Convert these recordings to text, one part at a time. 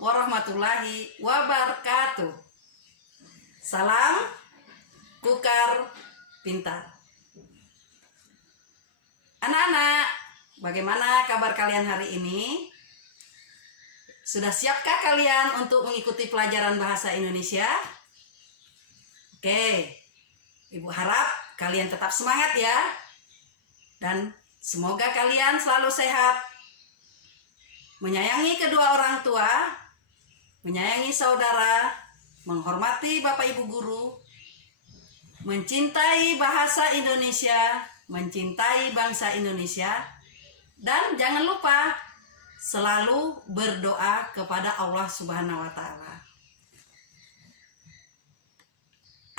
warahmatullahi wabarakatuh. Salam Kukar Pintar. Anak-anak, bagaimana kabar kalian hari ini? Sudah siapkah kalian untuk mengikuti pelajaran bahasa Indonesia? Oke, Ibu harap kalian tetap semangat ya. Dan semoga kalian selalu sehat, menyayangi kedua orang tua, menyayangi saudara, menghormati Bapak Ibu guru, mencintai bahasa Indonesia, mencintai bangsa Indonesia, dan jangan lupa selalu berdoa kepada Allah Subhanahu wa Ta'ala.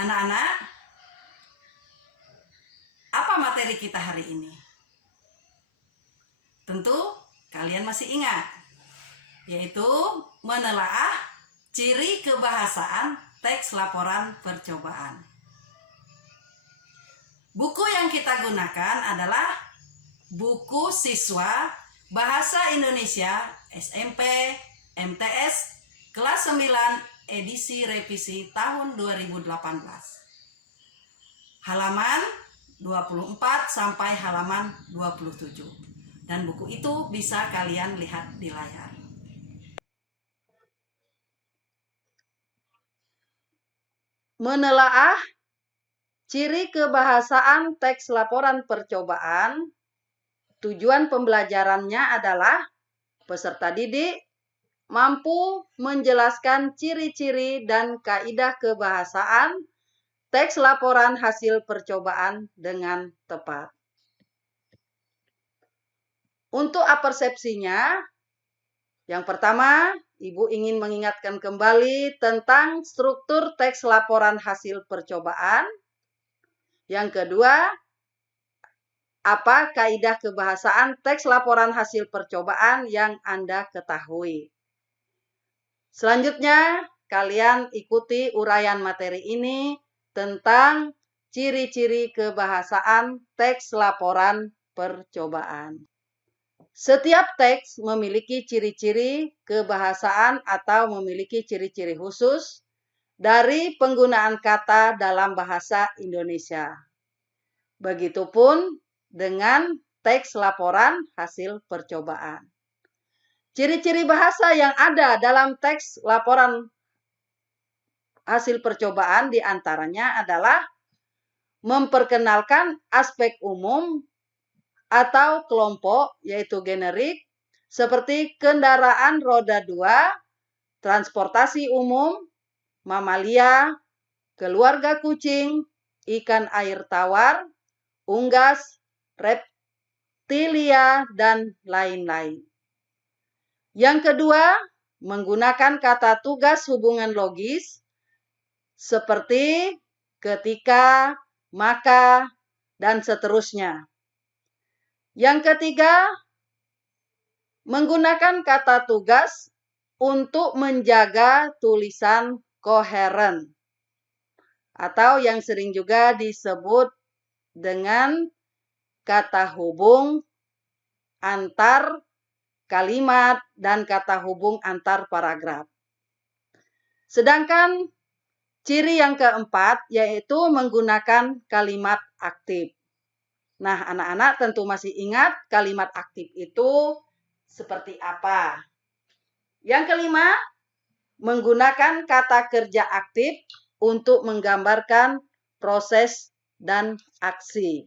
Anak-anak, apa materi kita hari ini? Tentu kalian masih ingat, yaitu menelaah ciri kebahasaan teks laporan percobaan. Buku yang kita gunakan adalah buku siswa Bahasa Indonesia SMP MTS kelas 9 edisi revisi tahun 2018. Halaman 24 sampai halaman 27. Dan buku itu bisa kalian lihat di layar. Menelaah ciri kebahasaan teks laporan percobaan. Tujuan pembelajarannya adalah peserta didik mampu menjelaskan ciri-ciri dan kaidah kebahasaan teks laporan hasil percobaan dengan tepat. Untuk apersepsinya, yang pertama, Ibu ingin mengingatkan kembali tentang struktur teks laporan hasil percobaan. Yang kedua, apa kaidah kebahasaan teks laporan hasil percobaan yang Anda ketahui. Selanjutnya, kalian ikuti uraian materi ini tentang ciri-ciri kebahasaan teks laporan percobaan. Setiap teks memiliki ciri-ciri kebahasaan atau memiliki ciri-ciri khusus dari penggunaan kata dalam bahasa Indonesia. Begitupun dengan teks laporan hasil percobaan. Ciri-ciri bahasa yang ada dalam teks laporan hasil percobaan diantaranya adalah memperkenalkan aspek umum atau kelompok, yaitu generik, seperti kendaraan roda 2, transportasi umum, mamalia, keluarga kucing, ikan air tawar, unggas, reptilia, dan lain-lain. Yang kedua, menggunakan kata tugas hubungan logis seperti ketika, maka, dan seterusnya. Yang ketiga, menggunakan kata tugas untuk menjaga tulisan koheren atau yang sering juga disebut dengan kata hubung antar kalimat dan kata hubung antar paragraf. Sedangkan ciri yang keempat yaitu menggunakan kalimat aktif. Nah, anak-anak tentu masih ingat kalimat aktif itu seperti apa. Yang kelima, menggunakan kata kerja aktif untuk menggambarkan proses dan aksi.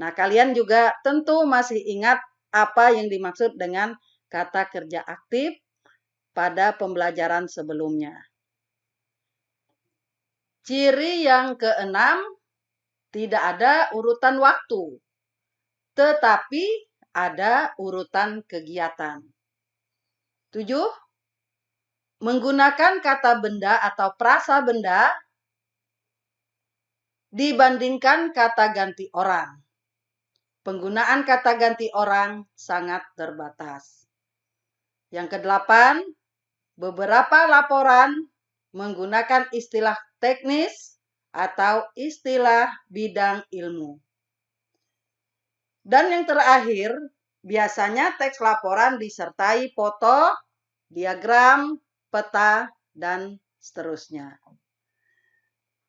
Nah, kalian juga tentu masih ingat apa yang dimaksud dengan kata kerja aktif pada pembelajaran sebelumnya. Ciri yang keenam, tidak ada urutan waktu, tetapi ada urutan kegiatan. 7. Menggunakan kata benda atau prasa benda dibandingkan kata ganti orang. Penggunaan kata ganti orang sangat terbatas. Yang kedelapan, beberapa laporan menggunakan istilah teknis atau istilah bidang ilmu. Dan yang terakhir, biasanya teks laporan disertai foto diagram, peta, dan seterusnya.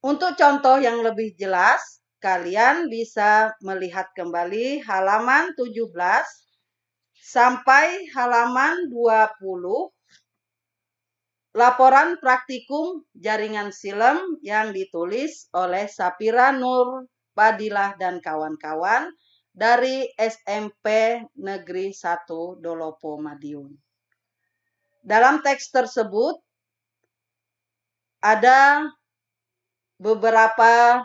Untuk contoh yang lebih jelas, kalian bisa melihat kembali halaman 17 sampai halaman 20 laporan praktikum jaringan silem yang ditulis oleh Sapira Nur Badilah dan kawan-kawan dari SMP Negeri 1 Dolopo Madiun. Dalam teks tersebut ada beberapa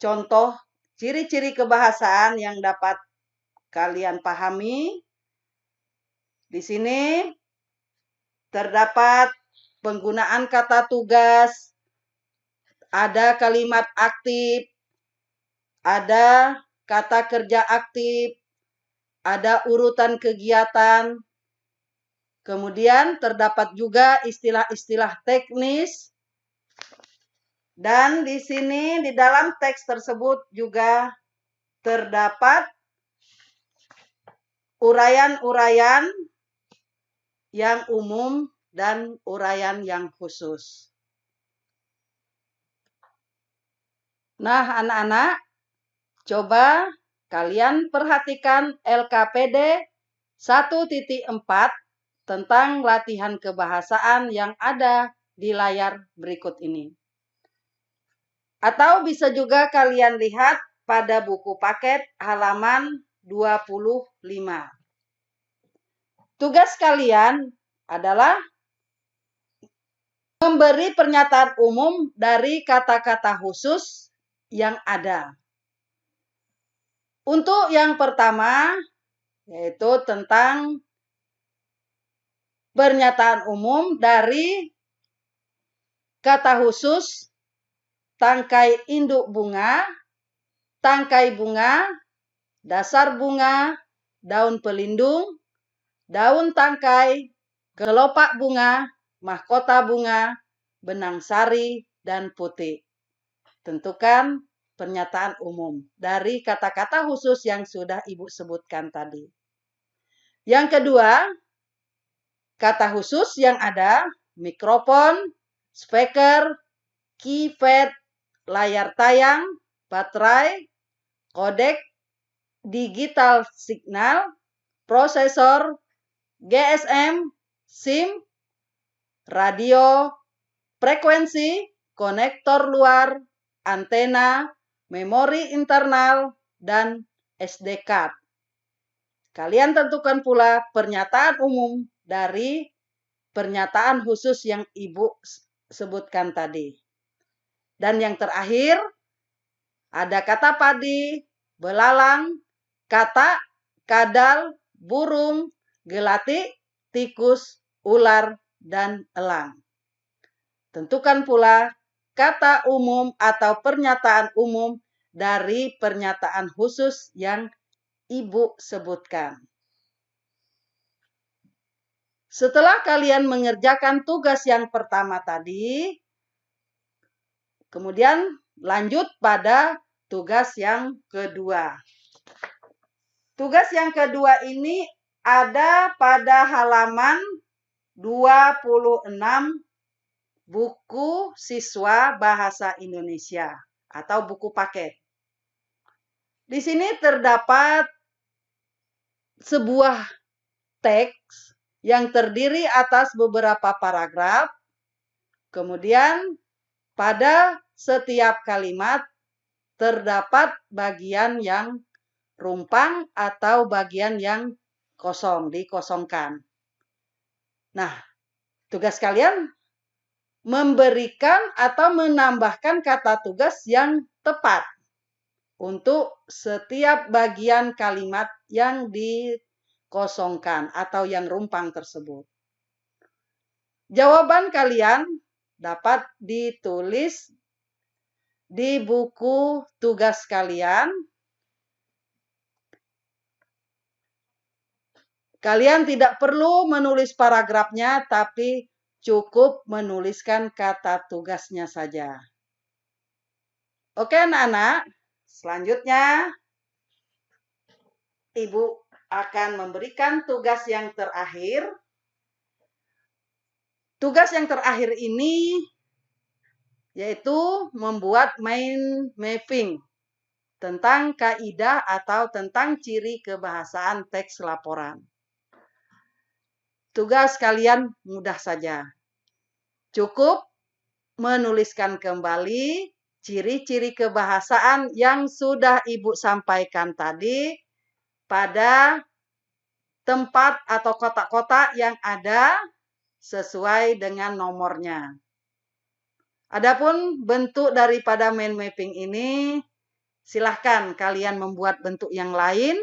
contoh ciri-ciri kebahasaan yang dapat kalian pahami. Di sini terdapat penggunaan kata tugas, ada kalimat aktif, ada kata kerja aktif, ada urutan kegiatan, kemudian terdapat juga istilah-istilah teknis, dan di sini di dalam teks tersebut juga terdapat uraian-uraian yang umum dan uraian yang khusus. Nah, anak-anak, coba kalian perhatikan LKPD 1.4 tentang latihan kebahasaan yang ada di layar berikut ini. Atau bisa juga kalian lihat pada buku paket halaman 25. Tugas kalian adalah memberi pernyataan umum dari kata-kata khusus yang ada. Untuk yang pertama, yaitu tentang pernyataan umum dari kata khusus tangkai induk bunga, tangkai bunga, dasar bunga, daun pelindung, daun tangkai, kelopak bunga, mahkota bunga, benang sari, dan putih. Tentukan pernyataan umum dari kata-kata khusus yang sudah Ibu sebutkan tadi. Yang kedua, kata khusus yang ada mikrofon, speaker, keypad, layar tayang, baterai, kodek, digital signal, prosesor, GSM, SIM, radio, frekuensi, konektor luar, antena, memori internal, dan SD card. Kalian tentukan pula pernyataan umum dari pernyataan khusus yang Ibu sebutkan tadi. Dan yang terakhir, ada kata padi, belalang, katak, kadal, burung, gelatik, tikus, ular, dan elang. Tentukan pula kata umum atau pernyataan umum dari pernyataan khusus yang Ibu sebutkan. Setelah kalian mengerjakan tugas yang pertama tadi, kemudian lanjut pada tugas yang kedua. Tugas yang kedua ini ada pada halaman 26 buku siswa bahasa Indonesia atau buku paket. Di sini terdapat sebuah teks yang terdiri atas beberapa paragraf. Kemudian pada setiap kalimat terdapat bagian yang rumpang atau bagian yang kosong, dikosongkan. Nah, tugas kalian memberikan atau menambahkan kata tugas yang tepat untuk setiap bagian kalimat yang dikosongkan atau yang rumpang tersebut. Jawaban kalian dapat ditulis di buku tugas kalian. Kalian tidak perlu menulis paragrafnya, tapi cukup menuliskan kata tugasnya saja. Oke anak-anak, selanjutnya Ibu akan memberikan tugas yang terakhir. Tugas yang terakhir ini yaitu membuat mind mapping tentang kaidah atau tentang ciri kebahasaan teks laporan. Tugas kalian mudah saja. Cukup menuliskan kembali ciri-ciri kebahasaan yang sudah Ibu sampaikan tadi pada tempat atau kotak-kotak yang ada sesuai dengan nomornya. Adapun bentuk daripada mind mapping ini, silahkan kalian membuat bentuk yang lain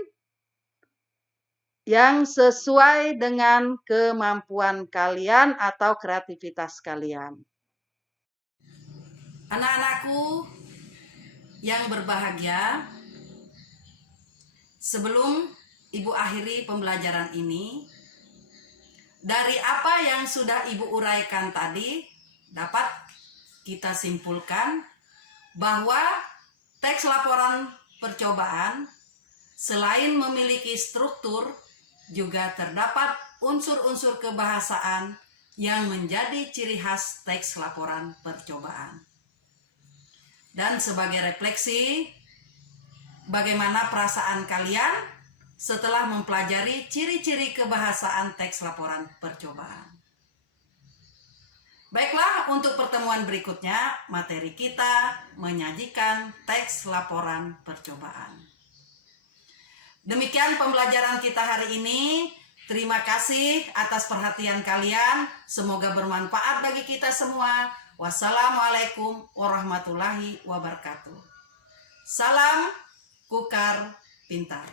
yang sesuai dengan kemampuan kalian atau kreativitas kalian. Anak-anakku yang berbahagia, sebelum Ibu akhiri pembelajaran ini, dari apa yang sudah Ibu uraikan tadi, dapat kita simpulkan bahwa teks laporan percobaan selain memiliki struktur, juga terdapat unsur-unsur kebahasaan yang menjadi ciri khas teks laporan percobaan. Dan sebagai refleksi, bagaimana perasaan kalian setelah mempelajari ciri-ciri kebahasaan teks laporan percobaan? Baiklah, untuk pertemuan berikutnya, materi kita menyajikan teks laporan percobaan. Demikian pembelajaran kita hari ini. Terima kasih atas perhatian kalian. Semoga bermanfaat bagi kita semua. Wassalamualaikum warahmatullahi wabarakatuh. Salam Kukar Pintar.